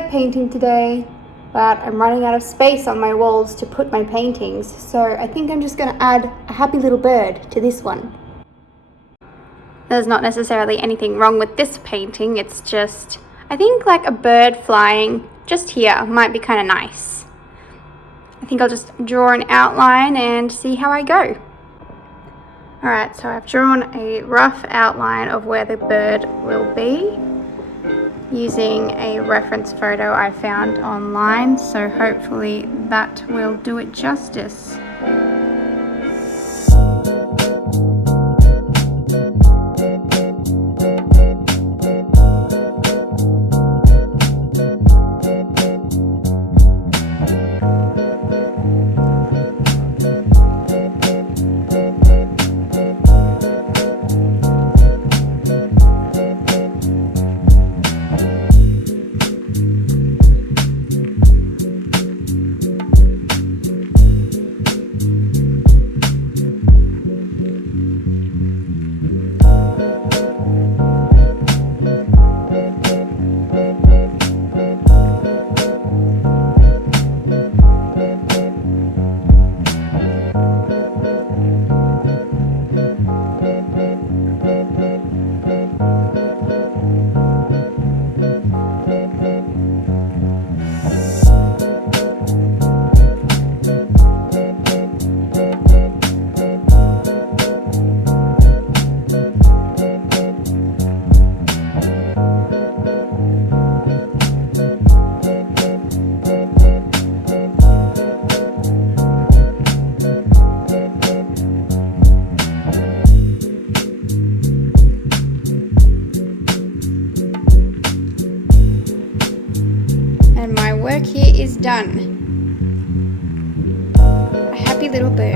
like painting today, but I'm running out of space on my walls to put my paintings, so I think I'm just going to add a happy little bird to this one. There's not necessarily anything wrong with this painting, it's just, I think like a bird flying just here might be kind of nice. I think I'll just draw an outline and see how I go. Alright, so I've drawn a rough outline of where the bird will be using a reference photo I found online, so hopefully that will do it justice. Work here is done. A happy little bird.